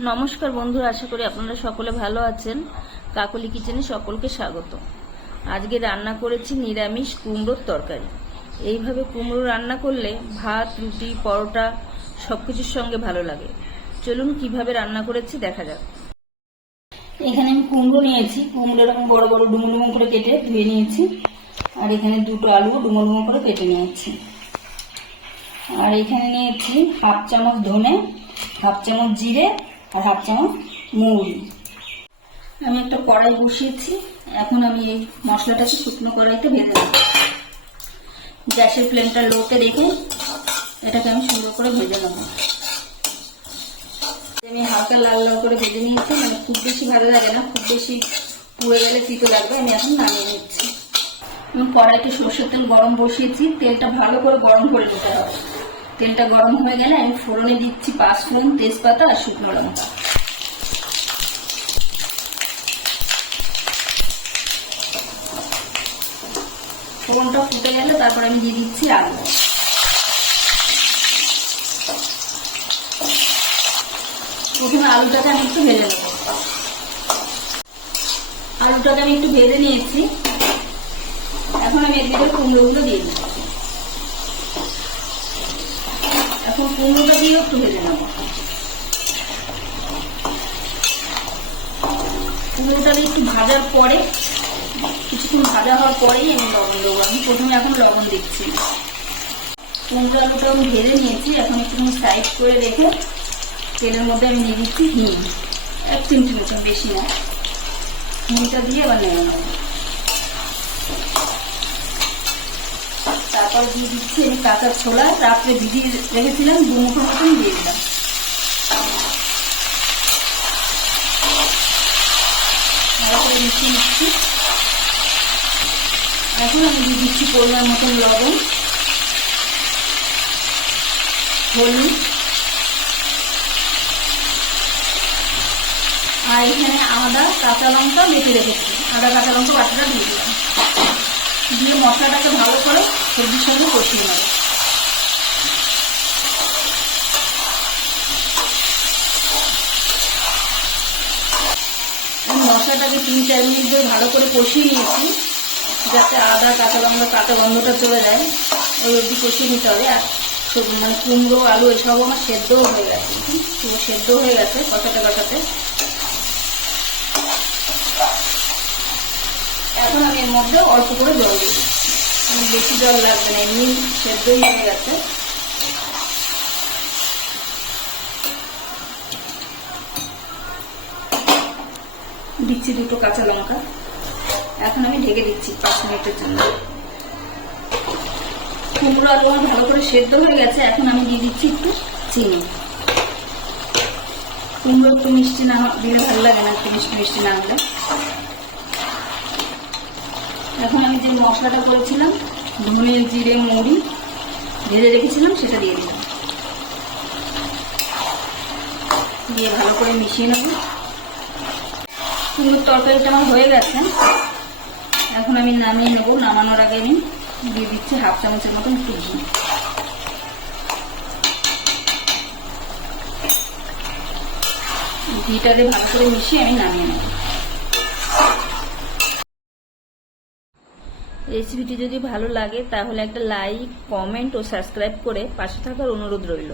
নমস্কার বন্ধুরা, আশা করি আপনারা সকলে ভালো আছেন। কাকলি কিচেনে সকলকে স্বাগত। আজকে রান্না করেছি নিরামিষ কুমড়োর তরকারি। এইভাবে কুমড়ো রান্না করলে ভাত, রুটি, পরোটা সবকিছুর সঙ্গে ভালো লাগে। চলুন কীভাবে রান্না করেছি দেখা যাক। এখানে আমি কুমড়ো নিয়েছি। কুমড়ো এরকম বড় বড় ডুমো ডুমো করে কেটে ধুয়ে নিয়েছি। আর এখানে দুটো আলু ডুমো ডুমো করে কেটে নিয়েছি। আর এখানে নিয়েছি হাফ চামচ ধনে, হাফ চামচ জিরে আর হাফ চামচ মৌরি। আমি একটা কড়াই বসিয়েছি। এখন আমি এই মশলাটাকে শুকনো কড়াইতে ভেজে নেব। গ্যাসের ফ্লেমটা লোতে রেখে এটাকে আমি সুন্দর করে ভেজে নেব। আমি হালকা লাল লাল করে ভেজে নিয়েছি মানে খুব বেশি ভালো লাগে না, খুব বেশি পুড়ে গেলে তিতো লাগবে, আমি এখন নামিয়ে নিচ্ছি। এবং কড়াইতে সর্ষের তেল গরম বসিয়েছি, তেলটা ভালো করে গরম করে নিতে হবে। তেলটা গরম হয়ে গেলে আমি ফোড়নে দিচ্ছি পাঁচ ফোড়ন তেজপাতা আর শুকনো লঙ্কা। ফোড়নটা ফুটে গেলে তারপর আমি দিয়ে দিচ্ছি আলু। প্রথমে আলুটাকে আমি একটু ভেজে নেব। আলুটাকে আমি একটু ভেজে নিয়েছি। এখন আমি এর ভিতরে কুমড়োগুলো দিয়ে দিই এখন কুমড়োটা দিয়ে একটু ভেজে নেব। কুমড়োটা একটু ভাজার পরে, কিছুক্ষণ ভাজা হওয়ার পরেই আমি লবণ দেবো। আমি প্রথমে এখন লবণ দিচ্ছি। কুমড়ো আলুটা আমি ভেজে নিয়েছি। এখন একটুখানি সাইড করে রেখে তেলের মধ্যে আমি দিয়ে দিচ্ছি হিম এক চিমটি মতো বেশি না হিমটা দিয়ে আবার নেড়ে নেব। তারপর দিয়ে দিচ্ছি, আমি কাঁচা ছোলা, রাত্রে ভিজিয়ে রেখেছিলাম, দু মুখো মতন দিয়ে দিলাম। এখন আমি দিয়ে দিচ্ছি পরিমাণ মতন লবণ, হলুদ, আর এখানে আদা, কাঁচা লঙ্কা বেটে রেখেছি। আদা, কাঁচা লঙ্কা বাটাটা দিয়ে দিলাম। দিয়ে মশলাটাকে ভালো করে সবজির সঙ্গে কষিয়ে নেব মশলাটাকে তিন চার মিনিট ধরে ভালো করে কষিয়ে নিয়েছি, যাতে আদা, কাঁচা লঙ্কা, কাঁচা গন্ধটা চলে যায়। ওই অবধি কষিয়ে নিতে হবে। আর মানে কুমড়ো, আলু এসব আমার সেদ্ধও হয়ে গেছে। পুরো সেদ্ধ হয়ে গেছে কষাতে কষাতে। এখন আমি এর মধ্যে অল্প করে জল মানে বেশি জল লাগবে না, এমনি সেদ্ধই হয়ে গেছে। দিচ্ছি দুটো কাঁচা লঙ্কা। এখন আমি ঢেকে দিচ্ছি পাঁচ মিনিটের জন্য। কুমড়ো আলু আমার ভালো করে সেদ্ধ হয়ে গেছে, এখন আমি দিয়ে দিচ্ছি একটু চিনি। কুমড়ো একটু মিষ্টি না, দিলে ভালো লাগে না, একটু মিষ্টি মিষ্টি না হলে। এখন আমি যে মশলাটা করেছিলাম ধনে জিরে মুড়ি ভেজে রেখেছিলাম, সেটা দিয়ে দিলাম। দিয়ে ভালো করে মিশিয়ে নেব। কুমড়োর তরকারিটা আমার হয়ে গেছে। এখন আমি নামিয়ে নেব, নামানোর আগে আমি দিয়ে দিচ্ছি হাফ চামচের মতন একটু ঘি ঘিটা দিয়ে ভালো করে মিশিয়ে আমি নামিয়ে নেব। রেসিপিটি যদি ভালো লাগে, তাহলে একটা লাইক কমেন্ট ও সাবস্ক্রাইব করে পাশে থাকার অনুরোধ রইল।